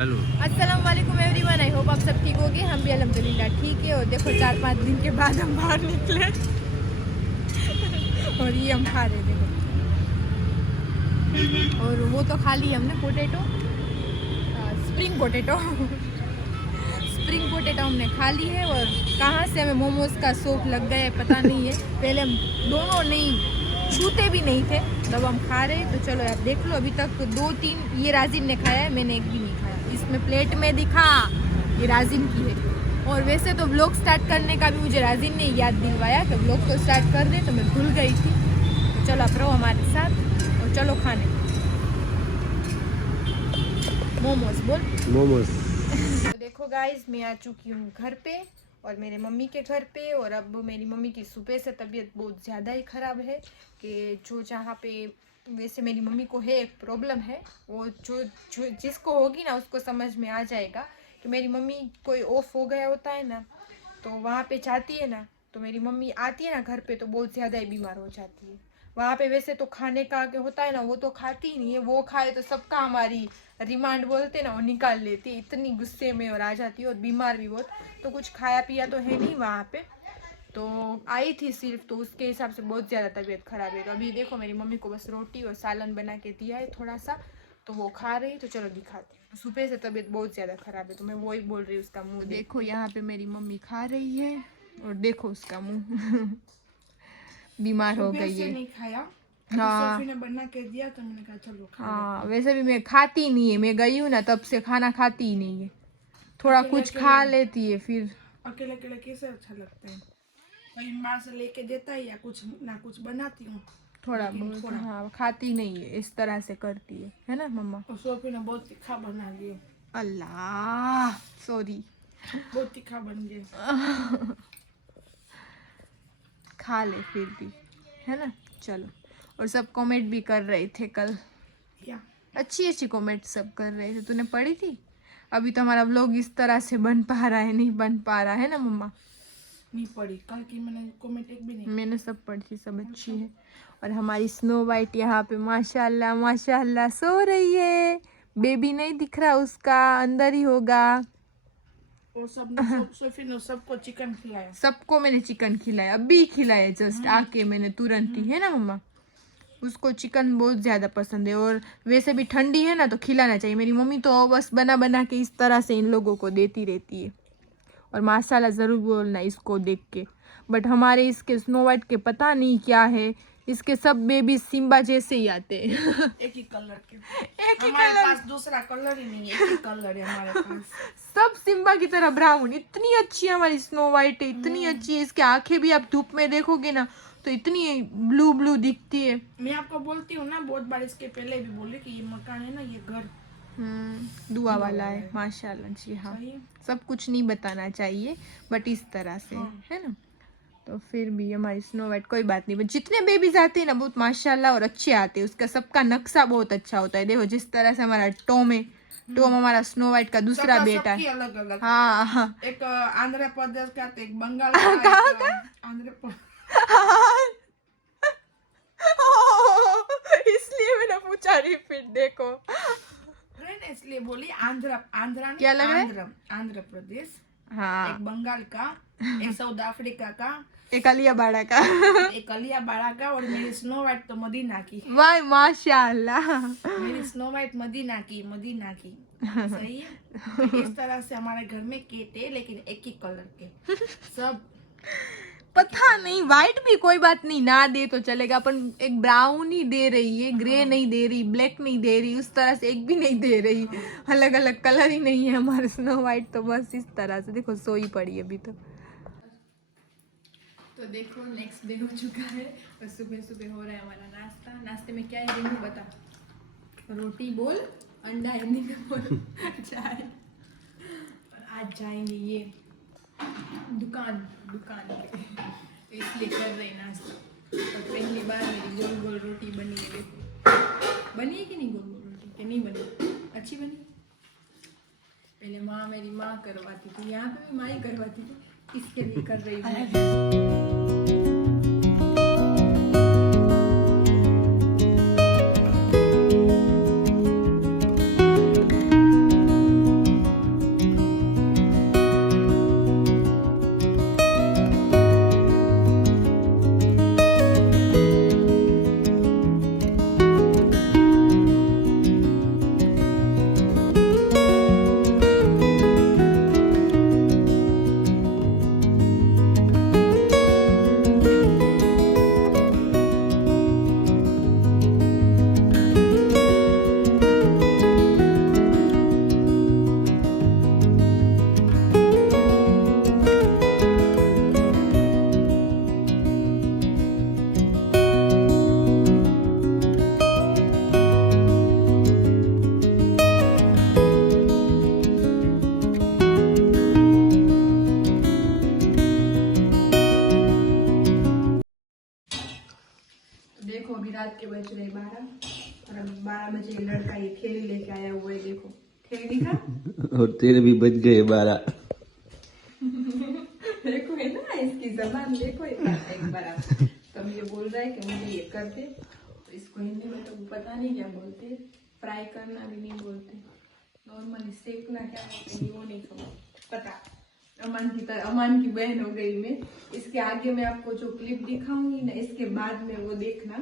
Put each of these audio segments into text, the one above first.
Hello. अस्सलाम वालेकुम everyone, I hope आप सब ठीक होगे। हम भी अल्हम्दुलिल्लाह ठीक है। और देखो 4-5 दिन के बाद हम बाहर निकले और ये हम खा रहे देखो। और वो तो खा ली हमने potato, spring potato spring potato हमने खा ली है। और कहाँ से हमें मोमोज का शौक लग गया है पता नहीं है। पहले हम दोनों नहीं छूते भी नहीं थे, तब हम खा रहे। तो चलो यार देख लो, अभी तक 2-3 ये राजिन ने खाया है, मैंने एक भी नहीं खाया। इसमें प्लेट में दिखा ये राजिन की है। और वैसे तो व्लॉग स्टार्ट करने का भी मुझे राजिन ने याद दिलवाया कि व्लॉग तो स्टार्ट कर दे, तो मैं भूल गई थी। तो चलो आप रहो हमारे साथ और चलो खाने मोमोज। बोल मोमोज। तो देखो गाइज, मैं आ चुकी हूँ घर पे और मेरे मम्मी के घर पे। और अब मेरी मम्मी की सुबह से तबीयत बहुत ज़्यादा ही ख़राब है कि जो जहाँ पे वैसे मेरी मम्मी को है एक प्रॉब्लम है, वो जो जिसको होगी ना उसको समझ में आ जाएगा कि मेरी मम्मी कोई ऑफ हो गया होता है ना, तो वहाँ पे जाती है ना, तो मेरी मम्मी आती है ना घर पे तो बहुत ज़्यादा ही बीमार हो जाती है। वहाँ पे वैसे तो खाने का के होता है ना, वो तो खाती ही नहीं है। वो खाए तो सबका हमारी रिमांड बोलते ना, वो निकाल लेती, इतनी गुस्से में और आ जाती है और बीमार भी बहुत। तो कुछ खाया पिया तो है नहीं वहाँ पे, तो आई थी सिर्फ, तो उसके हिसाब से बहुत ज़्यादा तबीयत ख़राब है। तो अभी देखो मेरी मम्मी को बस रोटी और सालन बना के दिया है थोड़ा सा, तो वो खा रही। तो चलो दिखाती हूँ। सुबह से तबीयत बहुत ज़्यादा ख़राब है, तो मैं वही बोल रही हूँ उसका मुँह देखो। यहाँ पे मेरी मम्मी खा रही है और देखो उसका मुँह बीमार हो गई है। नहीं खाया, हाँ सोफी ने बना के दिया तो मैंने कहा चलो खा हाँ, वैसे भी मैं खाती नहीं है, मैं गई हूँ ना तब से खाना खाती ही नहीं है। थोड़ा अकेले कुछ अकेले- खा लेती है फिर। अकेले अकेले कैसे अच्छा लगता है। कहीं माँ से लेके देता है या कुछ ना कुछ बनाती हूँ थोड़ा लेकिन बहुत थोड़ा। हाँ, खाती नहीं है, इस तरह से करती है ना मम्मा। और सोफी ने बहुत तीखा बना लिया, अल्लाह सॉरी बहुत तीखा बन गया। खा ले फिर भी, है ना। चलो, और सब कमेंट भी कर रहे थे कल, या अच्छी अच्छी कमेंट सब कर रहे थे। तूने पढ़ी थी? अभी तो हमारा व्लॉग इस तरह से बन पा रहा है, नहीं बन पा रहा है ना मम्मा। नहीं पढ़ी, कल की मैंने कमेंट एक भी नहीं। मैंने सब पढ़ी थी, सब अच्छी है। और हमारी स्नो वाइट यहाँ पे माशाल्लाह माशाल्लाह सो रही है। बेबी नहीं दिख रहा उसका, अंदर ही होगा। और सोफी ने सबको चिकन खिलाया। सबको मैंने चिकन खिलाया, अभी खिलाया जस्ट आके मैंने तुरंत ही, है ना मम्मा। उसको चिकन बहुत ज़्यादा पसंद है और वैसे भी ठंडी है ना तो खिलाना चाहिए। मेरी मम्मी तो बस बना बना के इस तरह से इन लोगों को देती रहती है। और माशाल्लाह ज़रूर बोलना इसको देख के। बट हमारे इसके स्नो वाइट के पता नहीं क्या है, इसके सब बेबी सिम्बा जैसे ही आते हैं एक ही कलर के। एक ही हमारे कलर, पास दूसरा कलर ही नहीं है, एक ही कलर है हमारे पास। सब सिम्बा की तरह ब्राउन। इतनी अच्छी है हमारी स्नो वाइट है, इतनी अच्छी है। इसके आंखें भी आप धूप में देखोगे ना तो इतनी ब्लू ब्लू दिखती है। मैं आपको बोलती हूँ ना, बहुत बार इसके पहले भी बोली कि ये मकान है ना, ये घर दुआ वाला है माशाल्लाह जी। हाँ, सही है। सब कुछ नहीं बताना चाहिए बट इस तरह से है ना। तो फिर भी हमारी स्नो वाइट कोई बात नहीं, बट जितने बेबीज आते हैं ना बहुत माशाल्लाह और अच्छे आते हैं। उसका सबका नक्शा बहुत अच्छा होता है। देखो जिस तरह से हमारा टॉम है, टॉम हमारा स्नो वाइट का दूसरा बेटा है। अलग अलग, हाँ हाँ एक आंध्र प्रदेश का, तो एक बंगाल का, एक आंध्र इसलिए मैंने पूछा रिपीट। देखो इसलिए बोली आंध्र, आंध्र क्या लग रहा है? आंध्र प्रदेश, हाँ, एक बंगाल का, एक साउथ अफ्रीका का, एक अलिया बाड़ा का एक अलिया बाड़ा का, और मेरी स्नो वाइट तो मदीना की। वाह माशाल्लाह, मेरी स्नो वाइट मदीना की सही है। तो इस तरह से हमारे घर में केट है, लेकिन एक ही कलर के सब। पता नहीं वाइट भी कोई बात नहीं, ना दे तो चलेगा, अपन एक ब्राउन ही दे रही है, ग्रे नहीं दे रही, ब्लैक नहीं दे रही, उस तरह से एक भी नहीं दे रही। अलग अलग कलर ही नहीं है हमारे स्नो वाइट, तो बस इस तरह से देखो सोई पड़ी है अभी तो देखो नेक्स्ट डे हो चुका है और सुबह सुबह हो रहा है हमारा नाश्ता। नाश्ते में क्या है रिंकू बता? रोटी बोल, अंडा हिंदी में बोल, चाय। और आज जाएंगे ये दुकान पे, तो इसलिए कर रहे नाश्ता। और पहली बार मेरी गोल गोल रोटी बनी है। बनी है कि नहीं गोल गोल रोटी? कि नहीं बनी? अच्छी बनी? पहले मेरी माँ करवाती थी, यहाँ पे भी माँ ही करवाती थी, इसके लिए कर रही हूँ। बज रहे 12 और अब 12 बजे लड़का ये थैली लेके आया हुआ है, देखो थैली दिखा। और तेरे भी बज गए 12। देखो है ना इसकी जबान, देखो एक बार आप। तब ये बोल रहा है कि मुझे ये कर दे, तो इसको हिंदी में तो पता नहीं क्या बोलते, फ्राई करना भी नहीं बोलते, नॉर्मली सेकना क्या बोलते हैं वो नहीं पता। अमान की बहन हो गई मैं। इसके आगे मैं आपको जो क्लिप दिखाऊंगी ना, इसके बाद में वो देखना।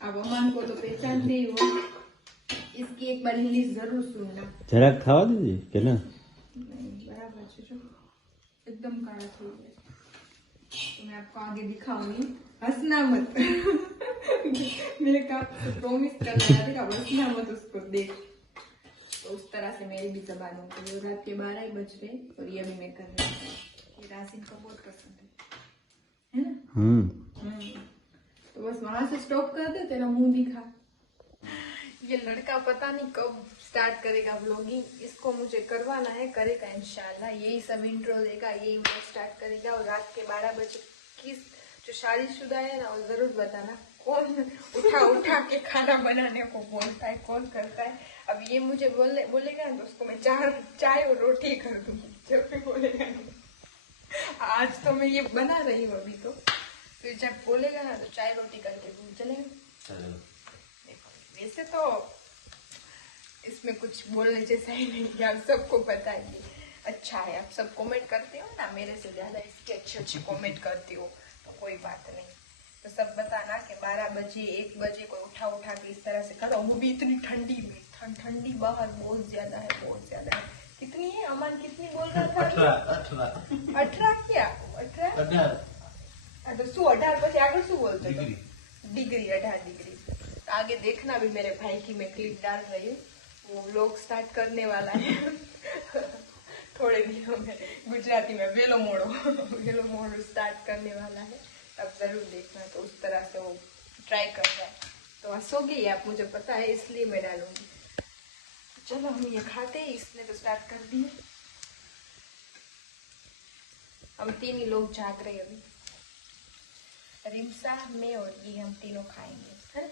अब अमान को तो पहचानते ही हो, इसकी एक बार इंग्लिश जरूर सुनना। जरा खावा दीजिए क्या ना? नहीं बराबर છે જો एकदम काला થઈ गया, तो मैं आपको आगे दिखाऊंगी। हंसना मत। मेरे का प्रॉमिस करना है कि हंसना मत उसको देख। तो उस तरह से मेरी भी जबान हो गई। रात के 12 बज रहे और ये भी मैं कर रही हूँ। ये रासिन को बहुत पसंद है ना? तो बस वहां से स्टॉप कर दे, तेरा मुंह दिखा। ये लड़का पता नहीं कब स्टार्ट करेगा व्लॉगिंग, इसको मुझे करवाना है, करेगा इंशाल्लाह। यही सब इंट्रो देगा, यही व्लॉग स्टार्ट करेगा। और रात के 12 बजे किस जो शादीशुदा है ना, वो जरूर बताना कौन उठा के खाना बनाने को बोलता है, कौन करता है। अब ये मुझे बोलेगा ना, तो उसको मैं चाय और रोटी कर दूंगी जब भी बोलेगा। आज तो मैं ये बना रही हूँ अभी, तो फिर जब बोलेगा ना तो चाय रोटी करके दूँ, चलेगा? वैसे तो इसमें कुछ बोलने जैसा ही नहीं है, आप सबको पता है ये अच्छा है। आप सब कमेंट करते हो ना, मेरे से ज्यादा इसके अच्छे कमेंट करते हो, तो कोई बात नहीं। तो सब बताना कि 12 बजे 1 बजे को उठा के इस तरह से करो, वो भी इतनी ठंडी में। ठंडी बाहर बहुत ज्यादा है, बहुत ज्यादा है। कितनी है अमन, कितनी बोल रहा था? 18 क्या 18? तो शू 18 પછી આગળ શું બોલતો હતો? Degree 18 degree. आगे देखना भी मेरे भाई की मैं क्लिप डाल रही हूँ, वो व्लॉग स्टार्ट करने वाला है थोड़े दिनों में। गुजराती में वेलो मोड़ो स्टार्ट करने वाला है, अब जरूर देखना। तो उस तरह से वो ट्राई कर रहा है। तो सो गई आप, मुझे पता है, इसलिए मैं डालूंगी। चलो हम ये खाते हैं, इसने तो स्टार्ट कर दी। हम 3 ही लोग जाग रहे अभी, रिमसा में और ये हम तीनों खाएंगे, है?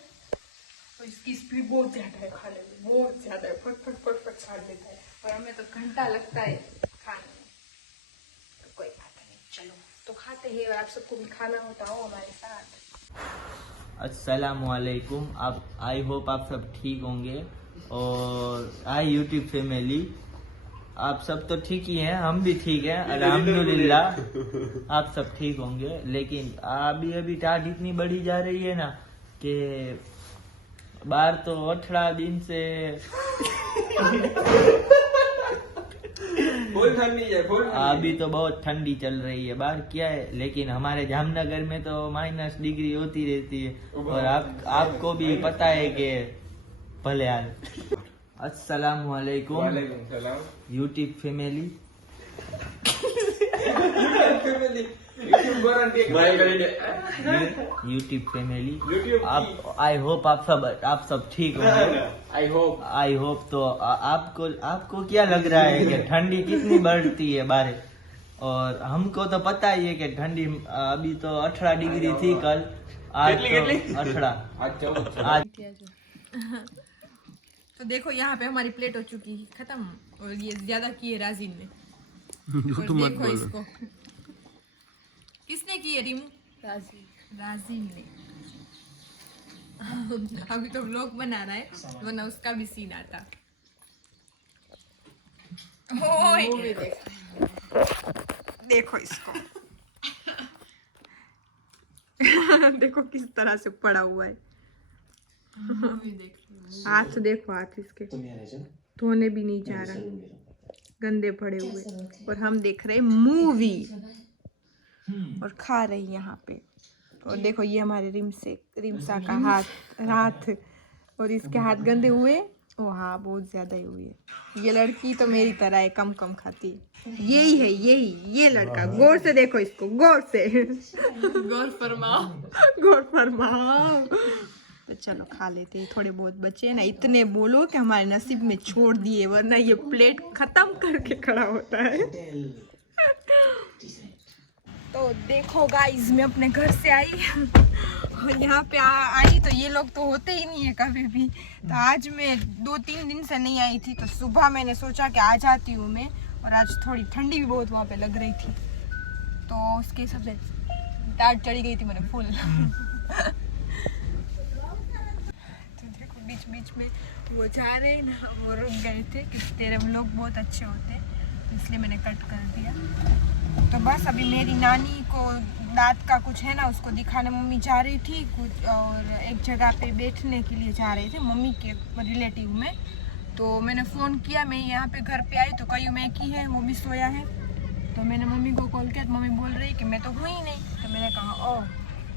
तो इसकी स्पीड बहुत ज्यादा है खाने में, बहुत ज्यादा है, फट खा लेता है। और हमें तो घंटा लगता है खाने में, तो कोई बात नहीं, चलो तो खाते हैं। और आप सबको भी खाना होता हो हमारे साथ। अस्सलामुअलैकुम। आप आई होप आप सब ठीक होंगे। और आई यूट्यूब फैमिली, आप सब तो ठीक ही हैं, हम भी ठीक हैं अल्हम्दुलिल्लाह। आप सब ठीक होंगे, लेकिन अभी टाढ़ इतनी बढ़ी जा रही है ना कि बाहर तो 18 दिन से अभी तो बहुत ठंडी चल रही है बाहर, क्या है। लेकिन हमारे जामनगर में तो -, डिग्री होती रहती है। और आपको भी पता है कि भले हाल। अस्सलामुअलैकुम यूट्यूब फैमिली। यूट्यूब फैमिली, आप आई होप आप सब ठीक होंगे। I hope. तो आपको क्या लग रहा है कि ठंडी कितनी बढ़ती है बाहर? और हमको तो पता ही है कि ठंडी अभी तो 18 डिग्री थी कल, आज तो 18 आज। तो देखो यहाँ पे हमारी प्लेट हो चुकी है खत्म, और ये ज्यादा की है राजीन ने। और देखो इसको किसने की है रिमू? राजीन ने। अभी तो व्लॉग बना रहा है, वरना उसका भी सीन आता। ओए देखो इसको। देखो किस तरह से पड़ा हुआ है। हाथ देखो, हाथ इसके धोने भी नहीं जा रहा, गंदे पड़े हुए। और हम देख रहे मूवी और खा रहे यहाँ पे। और देखो ये हमारे रिमसा का हाथ और इसके हाथ गंदे हुए। ओ हाँ, बहुत ज्यादा ही हुई है। ये लड़की तो मेरी तरह है, कम खाती है। यही है, ये लड़का। गौर से देखो इसको, गौर से। गौर फरमाओ। तो चलो खा लेते हैं, थोड़े बहुत बचे हैं ना। इतने बोलो कि हमारे नसीब में छोड़ दिए, वरना ये प्लेट खत्म करके खड़ा होता है। तो देखो गाइस, मैं अपने घर से आई और यहाँ पे आई तो ये लोग तो होते ही नहीं है कभी भी। तो आज मैं 2-3 दिन से नहीं आई थी, तो सुबह मैंने सोचा कि आ जाती हूँ मैं। और आज थोड़ी ठंडी भी बहुत वहाँ पे लग रही थी, तो उसके हिसाब से टाट चढ़ी गई थी मैंने फुल। तो देखो बीच बीच में वो जा रहे ना, वो रुक गए थे कि तेरे व्लॉग बहुत अच्छे होते हैं, तो इसलिए मैंने कट कर दिया। तो बस अभी मेरी नानी को दांत का कुछ है ना, उसको दिखाने मम्मी जा रही थी कुछ, और एक जगह पे बैठने के लिए जा रहे थे मम्मी के रिलेटिव में। तो मैंने फ़ोन किया, मैं यहाँ पे घर पे आई तो कहीं मैं की है, वो भी सोया है। तो मैंने मम्मी को कॉल किया तो मम्मी बोल रही कि मैं तो हूँ ही नहीं। तो मैंने कहा ओह,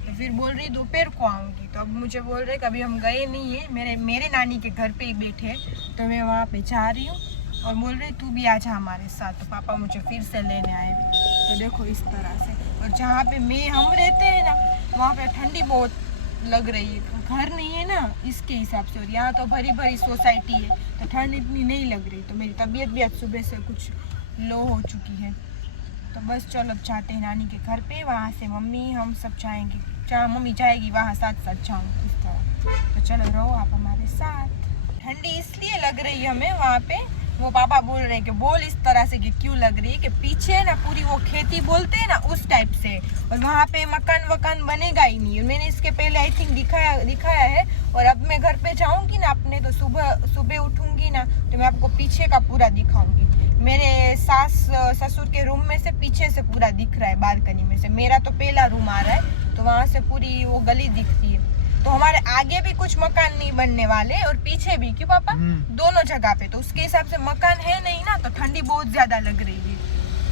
तो फिर बोल रही दोपहर को आऊँगी। तो अब मुझे बोल रहे कि अभी हम गए नहीं है, मेरे नानी के घर पे ही बैठे, तो मैं वहाँ पे जा रही हूँ। और बोल रही तू भी आ जा हमारे साथ, तो पापा मुझे फिर से लेने आए। तो देखो इस तरह से। और जहाँ पे हम रहते हैं ना, वहाँ पे ठंडी बहुत लग रही है, घर नहीं है ना इसके हिसाब से। और यहाँ तो भरी भरी सोसाइटी है, तो ठंड इतनी नहीं लग रही। तो मेरी तबीयत भी आज सुबह से कुछ लो हो चुकी है। तो बस चलो अब जाते हैं नानी के घर पे, वहाँ से मम्मी हम सब जाएंगे, जहाँ मम्मी जाएगी वहाँ साथ साथ जाऊँगी इस तरह। तो चलो रहो आप हमारे साथ। ठंडी इसलिए लग रही है हमें वहाँ पे, वो पापा बोल रहे हैं कि बोल इस तरह से कि क्यों लग रही है, कि पीछे ना पूरी वो खेती बोलते हैं ना उस टाइप से, और वहाँ पे मकान वकान बनेगा ही नहीं। मैंने इसके पहले आई थिंक दिखाया है। और अब मैं घर पे जाऊँगी ना अपने, तो सुबह उठूँगी ना, तो मैं आपको पीछे का पूरा दिखाऊँगी। मेरे सास ससुर के रूम में से पीछे से पूरा दिख रहा है, बालकनी में से। मेरा तो पहला रूम आ रहा है, तो वहाँ से पूरी वो गली दिखती है। तो हमारे आगे भी कुछ मकान नहीं बनने वाले, और पीछे भी, क्यों पापा, दोनों जगह पे। तो उसके हिसाब से मकान है नहीं ना, तो ठंडी बहुत ज्यादा लग रही है।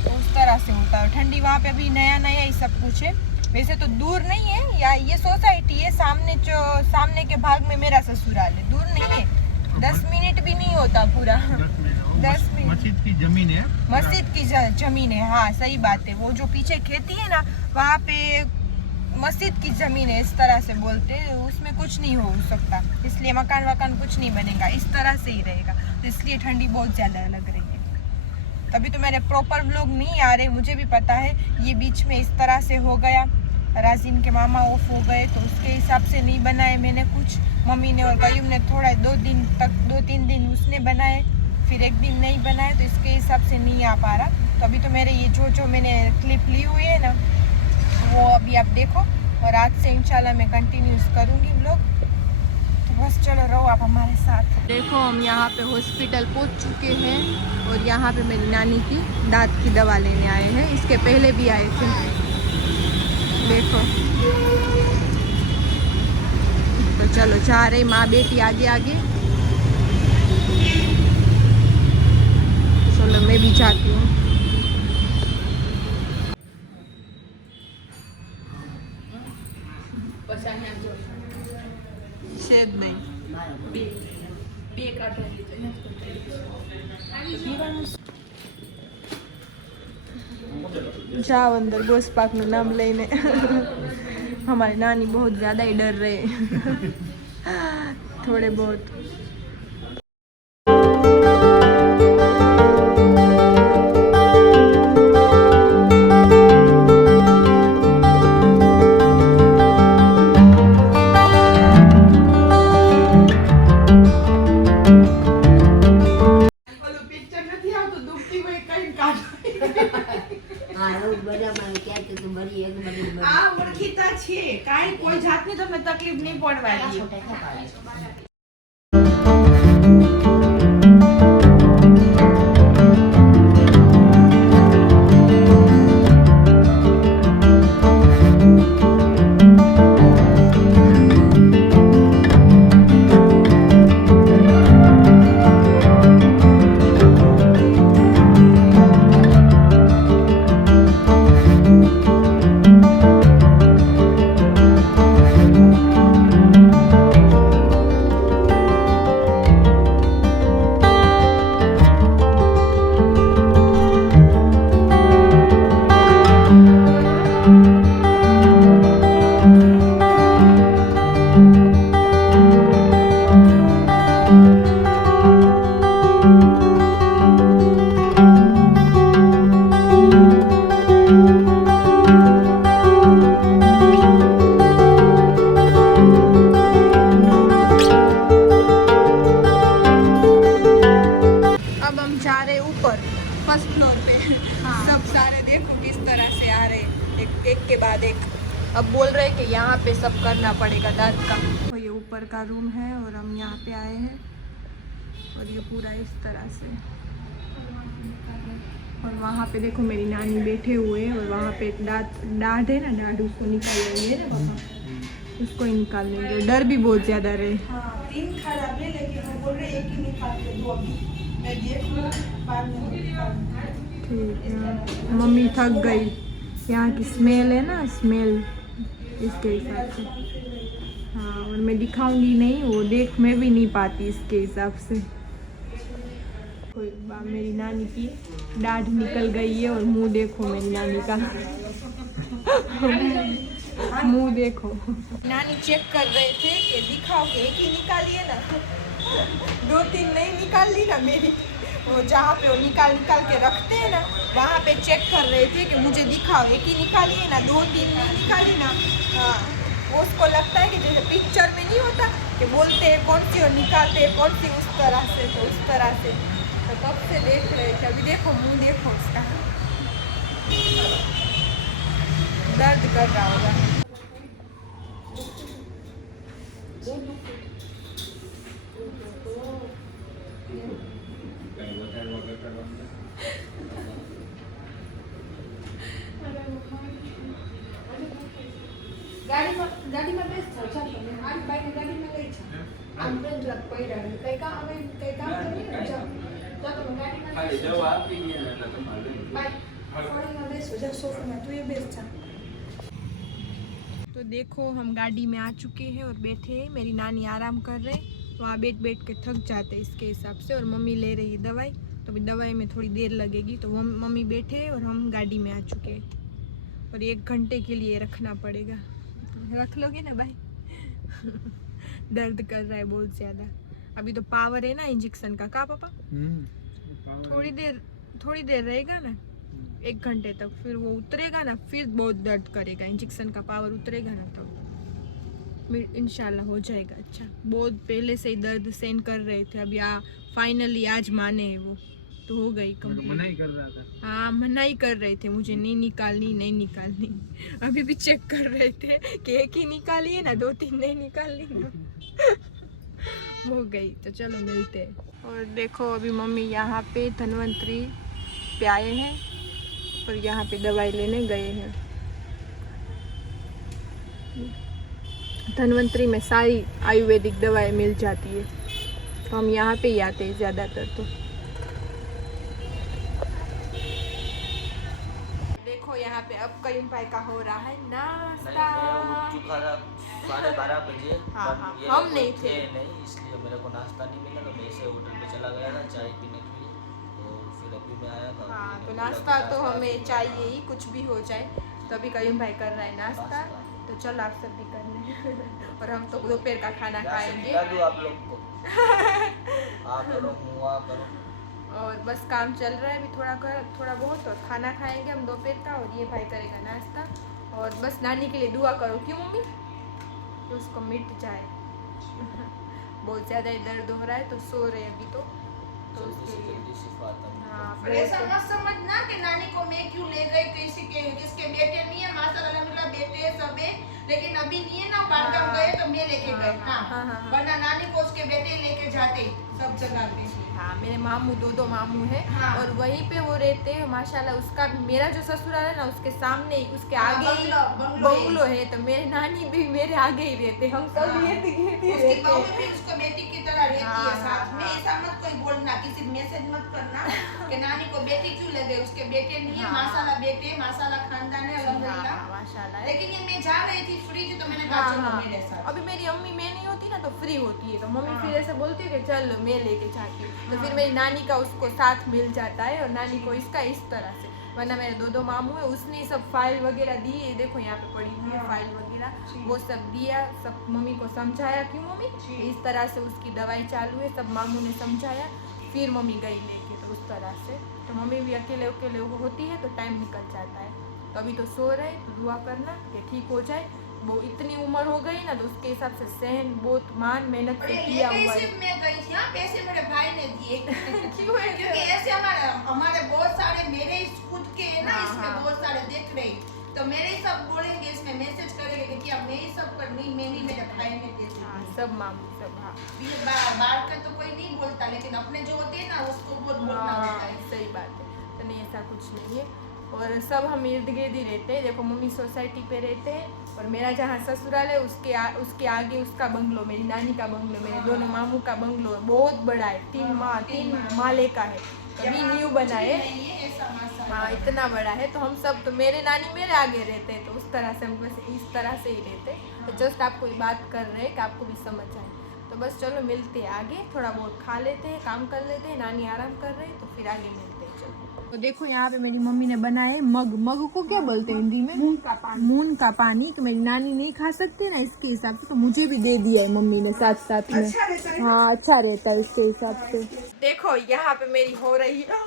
तो उस तरह से होता है ठंडी। वहाँ पे अभी नया नया ही सब कुछ है। वैसे तो दूर नहीं है, या ये सोसाइटी है सामने, जो सामने के भाग में मेरा ससुराल है, दूर नहीं है। 10 मिनट भी नहीं होता पूरा। 10 मिनट। मस्जिद की जमीन है, मस्जिद की जमीन है, हाँ सही बात है। वो जो पीछे खेती है ना, वहाँ पे मस्जिद की जमीन है, इस तरह से बोलते हैं। उसमें कुछ नहीं हो सकता, इसलिए मकान वकान कुछ नहीं बनेगा, इस तरह से ही रहेगा। तो इसलिए ठंडी बहुत ज़्यादा लग रही है। तभी तो मेरे प्रॉपर व्लॉग नहीं आ रहे, मुझे भी पता है। ये बीच में इस तरह से हो गया, राजीन के मामा ऑफ हो गए, तो उसके हिसाब से नहीं बनाए मैंने कुछ। मम्मी ने और कयूम ने थोड़ा 2-3 दिन उसने बनाए, फिर एक दिन नहीं बनाए, तो इसके हिसाब से नहीं आ पा रहा। तो अभी तो मेरे ये जो मैंने क्लिप ली हुई है ना, वो अभी आप देखो। और आज से इंशाल्लाह मैं कंटिन्यूस करूँगी व्लॉग। तो बस चलो रहो आप हमारे साथ। देखो हम यहाँ पे हॉस्पिटल पहुँच चुके हैं, और यहाँ पे मेरी नानी की दांत की दवा लेने आए हैं। इसके पहले भी आए थे, देखो। तो चलो जा रहे माँ बेटी आगे आगे। चलो मैं भी जाती हूँ। शेद नहीं जाओ अंदर, गोश पाक નું નામ લઈને। हमारी नानी बहुत ज़्यादा ही डर रहे थोड़े बहुत। કોઈ જાતની તમને તકલીફ નહીં પડવા દે। अब बोल रहे हैं कि यहाँ पे सब करना पड़ेगा दर्द का। तो ये ऊपर का रूम है और हम यहाँ पे आए हैं और ये पूरा इस तरह से। और वहाँ पे देखो मेरी नानी बैठे हुए हैं और वहाँ पे एक डाढ़ है ना, डाढ़ उसको निकाल लेंगे ना पापा, उसको ही निकाल लेंगे। डर भी बहुत ज़्यादा रहे। हाँ, 3 खराब है लेकिन वो बोल रहे एक ही निकाल के दो अभी। मैं देख लूँ बाद में निकाल। ठीक है, मम्मी थक गई। यहाँ की स्मेल है ना, स्मेल इसके हिसाब से। हाँ, और मैं दिखाऊंगी नहीं, वो देख मैं भी नहीं पाती इसके हिसाब से। कोई मेरी नानी की दाढ़ निकल गई है और मुंह देखो मेरी नानी का। मुंह देखो। नानी चेक कर रहे थे कि दिखाओ कि एक ही निकालिए ना, 2-3 नहीं निकाल ली ना मेरी। वो जहाँ पे वो निकाल के रखते हैं ना, वहाँ पे चेक कर रहे थे कि मुझे दिखाओ एक ही निकालिए ना, 2-3 नहीं निकाली ना। हाँ, उसको लगता है कि जैसे पिक्चर में नहीं होता कि बोलते हैं कौन सी और निकालते हैं कौन सी, उस तरह से। तो उस तरह से तो कब से देख रहे थे। अभी देखो मुंह देखो उसका, दर्द कर रहा होगा। ગાડીમાં બેસતા ચાલ તમે આ બાઈક ગાડીમાં લઈ જાઓ આમ પણ જરાક પડ્યા રહે કઈ કામ કરીએ ને જાઓ તો તમે ગાડીમાં ખાલી દવા આપી ગયા ને એટલે તમારે બાઈક ગાડીમાં બેસો જા સોફામાં તું એ બેસ જા। तो देखो हम गाड़ी में आ चुके हैं और बैठे हैं। मेरी नानी आराम कर रहे हैं, वहाँ बैठ के थक जाते हैं इसके हिसाब से। और मम्मी ले रही है दवाई, तो अभी दवाई में थोड़ी देर लगेगी। तो मम्मी बैठे हैं और हम गाड़ी में आ चुके हैं और 1 घंटे के लिए रखना पड़ेगा। रख लोगे ना भाई? दर्द कर रहा है बहुत ज़्यादा। अभी तो पावर है ना इंजेक्शन का पापा? थोड़ी देर रहेगा ना, 1 घंटे तक, फिर वो उतरेगा ना, फिर बहुत दर्द करेगा। इंजेक्शन का पावर उतरेगा ना तो इंशाल्लाह हो जाएगा अच्छा। बहुत पहले से ही दर्द सहन कर रहे थे, अभी फाइनली आज माने हैं वो, तो हो गई कंप्लीट। मना ही कर रहा था। हाँ, मना ही कर रहे थे मुझे, नहीं निकालनी। अभी भी चेक कर रहे थे कि एक ही निकालिए ना, 2-3 नहीं निकालनी ना। हो गई। तो चलो मिलते हैं। और देखो अभी मम्मी यहाँ पे धन्वंतरी पे आए हैं और यहाँ पे दवाई लेने गए हैं। धन्वंतरी में सारी आयुर्वेदिक दवाई मिल जाती है, तो हम यहाँ पे ही आते हैं ज़्यादातर। तो देखो यहाँ पे अब करीम भाई का हो रहा है नाश्ता। चुका था 12:30 बजे। हाँ, ये हम नहीं थे नहीं, इसलिए मेरे को नाश्ता नहीं मिला, तो मैं ऐसे होटल पे चला गया था चाय पीने के लिए। तो फिर अभी मैं आया था। हाँ, तो नाश्ता तो हमें चाहिए ही, कुछ भी हो जाए। तो अभी करीम भाई कर रहा है नाश्ता, तो चलो आप सब भी करना। और हम तो दोपहर का खाना खाएंगे। आप लोग को करो, मुआ करो। और बस काम चल रहा है अभी थोड़ा बहुत, और खाना खाएंगे हम दोपहर का, और ये भाई करेगा नाश्ता। और बस नानी के लिए दुआ करो, क्यों मम्मी? तो उसको मिट जाए। बहुत ज़्यादा ही दर्द हो रहा है, तो सो रहे अभी तो उसके लिए। हाँ, ऐसा मत समझना कि नानी को मैं क्यों ले गई, किसी के जिसके बेटे नहीं है, माशाल्लाह अल्हम्दुलिल्लाह बेटे सब है, लेकिन अभी नहीं है ना, बालगाम गए तो मैं लेके गई। हाँ, वरना नानी को उसके बेटे लेके जाते सब जगह पे। हाँ, मेरे मामू 2 मामू है। हाँ। और वहीं पे वो रहते हैं माशाल्लाह। उसका मेरा जो ससुराल है ना, उसके सामने ही, उसके आगे ही बंगलो है। तो मेरी नानी भी मेरे आगे ही रहते, हम सब उसकी बहू भी उसको बेटी की तरह रहती है साथ में। ऐसा मत कोई बोलना, किसी मैसेज मत करना कि नानी को बेटी क्यों लगे, उसके बेटे नहीं है। माशाल्लाह बेटे, माशाल्लाह खानदान है अल्हम्दुलिल्लाह माशाल्लाह। लेकिन ये मैं जा रही थी फ्री थी, तो मैंने कहा चलो मेरे साथ। अभी मेरी अम्मी मैं नहीं होती ना, तो फ्री होती है, तो मम्मी फिर ऐसे बोलती है कि चल मैं लेके जाती हूँ। तो फिर मेरी नानी का उसको साथ मिल जाता है और नानी को इसका इस तरह से। वरना मेरे 2 मामू है, उसने सब फाइल वगैरह दी है, देखो यहाँ पे पड़ी हुई है फाइल वगैरह, वो सब दिया, सब मम्मी को समझाया, क्यों मम्मी इस तरह से उसकी दवाई चालू है, सब मामू ने समझाया। फिर मम्मी गई लेके, तो उस तरह से। तो मम्मी भी अकेले होती है, तो टाइम निकल जाता है। तो अभी तो सो रहे, तो दुआ करना कि ठीक हो जाए। वो इतनी उम्र हो गई ना, तो उसके हिसाब से सहन बहुत मेहनत से किया हुआ है। मैं गई थी, पैसे मेरे भाई ने दिए। क्यों है? क्योंकि ऐसे हमारे बहुत सारे मेरे खुद के है ना, इसमें बहुत सारे देख रहे, तो मेरे ही सब बोलेंगे, इसमें मैसेज करेंगे कि अब मैं ही सब करनी, मैंने मेरे भाई ने कैसे हाँ सब मामू सब। हाँ बाहर का तो कोई नहीं बोलता, लेकिन अपने जो होते हैं ना उसको बहुत बोलना होता है। हाँ सही बात है। तो नहीं ऐसा कुछ नहीं है, और सब हम इर्द गिर्द ही रहते हैं। देखो मम्मी सोसाइटी पे रहते हैं, और मेरा जहाँ ससुराल है उसके आगे उसका बंगलो, मेरी नानी का बंगलो, मेरे दोनों मामू का बंगलो बहुत बड़ा है, 3 माले का है, अभी न्यू बना है। ऐसा मासा हाँ इतना बड़ा है। तो हम सब, तो मेरे नानी मेरे आगे रहते हैं, तो उस तरह से हम बस इस तरह से ही रहते हैं। तो जस्ट आपको ये बात कर रहे हैं कि आपको भी समझ आए। तो बस चलो मिलते हैं आगे, थोड़ा बहुत खा लेते हैं, काम कर लेते हैं, नानी आराम कर रहे हैं, तो फिर आगे मिलते हैं। चलो तो देखो यहाँ पे मेरी मम्मी ने बनाया मग को क्या बोलते हैं हिंदी में? मून का पानी। तो मेरी नानी नहीं खा सकते ना, इसके हिसाब से तो मुझे भी दे दिया है मम्मी ने साथ साथ में। हाँ अच्छा रहता है इसके हिसाब से। देखो यहाँ पे मेरी हो रही है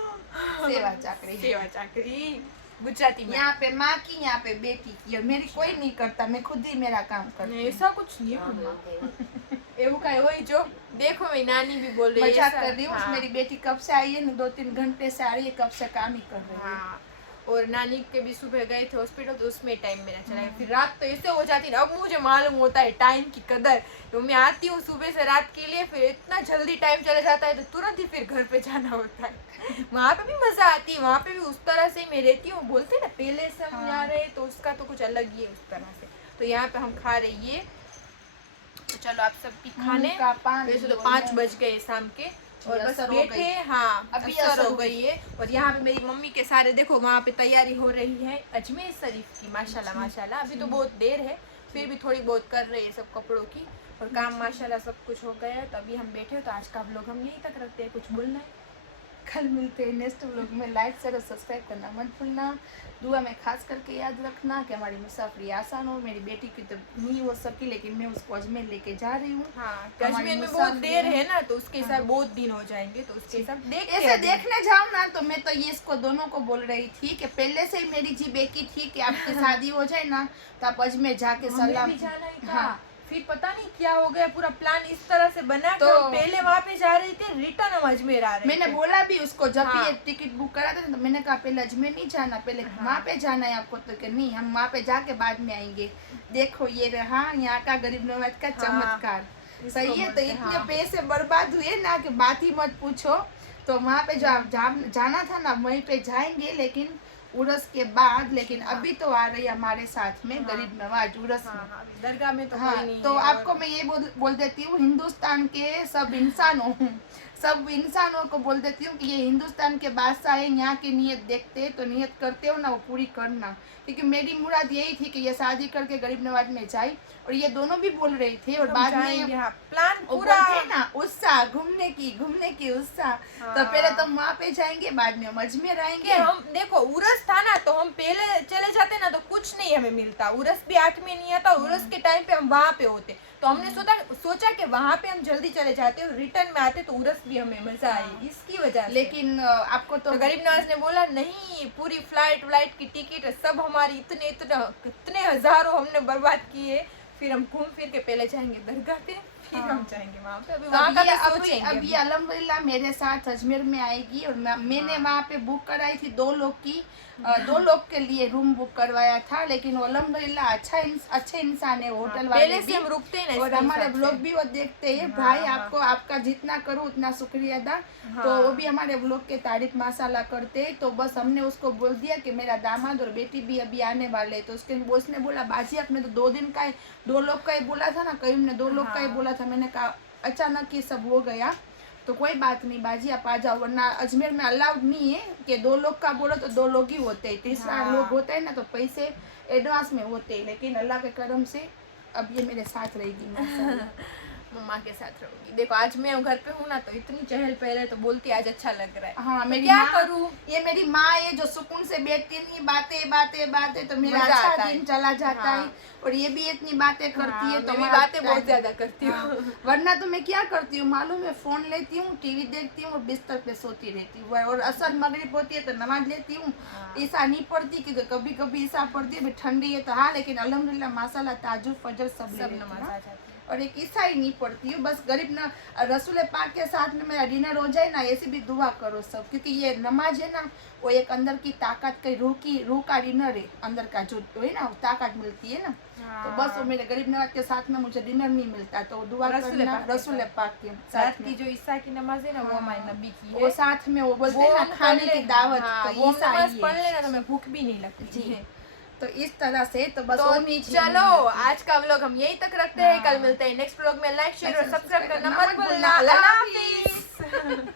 सेवा चाकरी गुजराती में। यहाँ पे माँ की, यहाँ पे बेटी की, और मेरी कोई नहीं करता, मैं खुद ही मेरा काम करती हूँ। ऐसा कुछ नहीं है एवं का वही जो देखो मेरी नानी भी बोल रही है। मजाक कर रही हूँ। मेरी बेटी कब से आई है, 2-3 घंटे से आ रही है, कब से काम ही कर रही है। हाँ और नानी के भी सुबह गए थे हॉस्पिटल, तो उसमें टाइम मेरा चला गया। फिर रात तो ऐसे हो जाती है, अब मुझे मालूम होता है टाइम की कदर। तो मैं आती हूँ सुबह से रात के लिए, फिर इतना जल्दी टाइम चला जाता है, तो तुरंत ही फिर घर पे जाना होता है। वहाँ पे भी मजा आती है, वहाँ पे भी उस तरह से मैं रहती हूँ। बोलते ना पहले से हम जा रहे, तो उसका तो कुछ अलग ही है उस तरह से। तो यहाँ पे हम खा रही है, तो चलो आप सब भी खाने। वैसे तो 5 बज गए शाम के, और बस बैठे। हाँ अभी असर हो गई है। और यहाँ पे मेरी मम्मी के सारे देखो वहाँ पे तैयारी हो रही है अजमेर शरीफ की। माशाल्लाह माशाल्लाह, अभी तो बहुत देर है, फिर भी थोड़ी बहुत कर रही है सब कपड़ों की, और काम माशाल्लाह सब कुछ हो गया है। तो अभी हम बैठे हो, तो आज का व्लॉग हम यहीं तक रखते हैं। कुछ बोलना है? कल मिलते हैं नेक्स्ट व्लॉग में। लाइक शेयर और सब्सक्राइब करना मत भूलना। दुआ में खास करके याद रखना कि हमारी मुसाफरी आसान हो। मेरी बेटी की तो नहीं हो सकी, लेकिन मैं उसको अजमेर लेके जा रही हूँ। हाँ अजमेर में बहुत देर है ना, तो उसके हिसाब बहुत दिन हो जाएंगे, तो उसके हिसाब ऐसे देखने जाओ ना, तो मैं तो ये इसको दोनों को बोल रही थी कि पहले से ही मेरी जी बेकी थी कि आपकी शादी हो जाए ना, तो आप अजमेर जाके सलाम। हाँ फिर पता नहीं क्या हो गया, पूरा प्लान इस तरह से बना तो कि पहले वहाँ पे जा रही थी, रिटर्न हम अजमेर आ रहे मैंने थे। बोला भी उसको, जब भी हाँ। ये टिकट बुक करा था, तो मैंने कहा पहले अजमेर नहीं जाना, पहले वहाँ पे जाना है आपको। तो कि नहीं, हम वहाँ पे जाके बाद में आएंगे। देखो ये रहा यहाँ का गरीब नवाज का चमत्कार। सही है। तो इतने पैसे बर्बाद हुए ना कि बात ही मत पूछो। तो वहाँ पे जो आप जाना था ना, वहीं पे जाएंगे, लेकिन उर्स के बाद। लेकिन अभी तो आ रही है हमारे साथ में गरीब नवाज उर्स में। दरगाह में तो हाँ, कोई नहीं तो है। आपको मैं ये बोल देती हूँ, हिंदुस्तान के सब इंसानों को बोल देती हूँ कि ये हिंदुस्तान के बादशाह है। यहाँ की नियत देखते तो नियत करते हो ना, वो पूरी करना। क्योंकि मेरी मुराद यही थी कि ये शादी करके गरीब नवाज में जाए, और ये दोनों भी बोल रही थी। और बाद में प्लान पूरा है ना, उत्साह घूमने की उत्साह। तो पहले तो हम वहाँ पे जाएंगे, बाद में हम अजमेर आएंगे। हम देखो उर्स था ना, तो हम पहले चले जाते ना, तो कुछ नहीं हमें मिलता। उर्स भी 8 में नहीं आता, उर्स के टाइम पे हम वहाँ पे होते। तो हमने सोचा कि वहाँ पे हम जल्दी चले जाते और रिटर्न में आते, तो उर्स भी हमें मजा आएगी इसकी वजह से। लेकिन आपको तो गरीब नवाज ने बोला नहीं, पूरी फ्लाइट की टिकट सब हमारी कितने हजारों हमने बर्बाद किए। फिर हम घूम फिर के पहले जाएंगे दरगाह पे, फिर हम जाएंगे वहाँ पे। अभी वहाँ का तो सोचेंगे। अभी अल्हम्दुलिल्लाह मेरे साथ अजमेर में आएगी, और मैंने वहाँ पे बुक कराई थी 2 लोग की, 2 लोग के लिए रूम बुक करवाया था। लेकिन वो अल्हम्दुलिल्लाह अच्छे इंसान है, होटल वाले पहले से हम रुकते हैं ना, और हमारे ब्लॉग भी वो देखते हैं। भाई आपका जितना करूँ उतना शुक्रिया अदा। तो वो भी हमारे ब्लॉग के तारीफ माशाल्लाह करते हैं। तो बस हमने उसको बोल दिया कि मेरा दामाद और बेटी भी अभी आने वाले। तो उसने बोला बाजी आपने तो 2 दिन का है, 2 लोग का ही बोला था ना, करीम ने 2 लोग का ही बोला था। मैंने कहा अचानक ये सब हो गया, तो कोई बात नहीं बाजी आप आ जाओ, वरना अजमेर में अलाउड नहीं है कि 2 लोग का बोलो तो 2 लोग ही होते हैं। 3रा लोग होता है ना, तो पैसे एडवांस में होते हैं। लेकिन अल्लाह के करम से अब ये मेरे साथ रहेगी माशाल्लाह। मम्मा के साथ रहूंगी। देखो आज मैं घर पे हूँ ना, तो इतनी चहल पहल है, तो बोलती आज अच्छा लग रहा है। हाँ तो मेरी क्या माँ, करूँ, ये मेरी माँ है जो सुकून से बैठती नहीं, बातें तो मेरा मजा अच्छा आता है। दिन चला जाता हाँ। है। और ये भी इतनी बातें करती है, तो मैं मैं बातें बहुत ज्यादा करती हूँ। वरना तो मैं क्या करती हूँ मालूम है, फोन लेती हूँ, टीवी देखती हूँ और बिस्तर पे सोती रहती हूँ। और असर मगरिब होती है तो नमाज लेती हूँ। ईसा नहीं पढ़ती, क्योंकि कभी कभी ईसा पढ़ती है, ठंडी है तो। हाँ लेकिन अल्हम्दुलिल्लाह माशाल्लाह ताजुद फजर सब नमाज आ जाती है। और एक ईसाई नहीं पढ़ती हूँ। बस गरीब ना रसूल पाक के साथ में मेरा डिनर हो जाए ना, ऐसी भी दुआ करो सब, क्योंकि ये नमाज है ना, वो एक अंदर की ताकत की रूह का डिनर है, अंदर का जो है ना ताकत मिलती है ना। तो बस वो मेरे गरीब नवाज के साथ में मुझे डिनर नहीं मिलता, तो दुआ करना रसूल पाक के साथ की जो ईसा की नमाज है ना, वो हमारे नबी की है। वो साथ में वो बोलते हैं ना खाने की दावत, तो वो ईसा नमाज ही पढ़ है। लेना तो मैं भूख भी नहीं लगती जी। है। तो इस तरह से तो बस तो वो नहीं चलो आज का व्लॉग हम यही तक रखते हैं, कल मिलते हैं नेक्स्ट व्लॉग में। लाइक शेयर और सब्सक्राइब करना मत भूलना। अल्लाह हाफिज।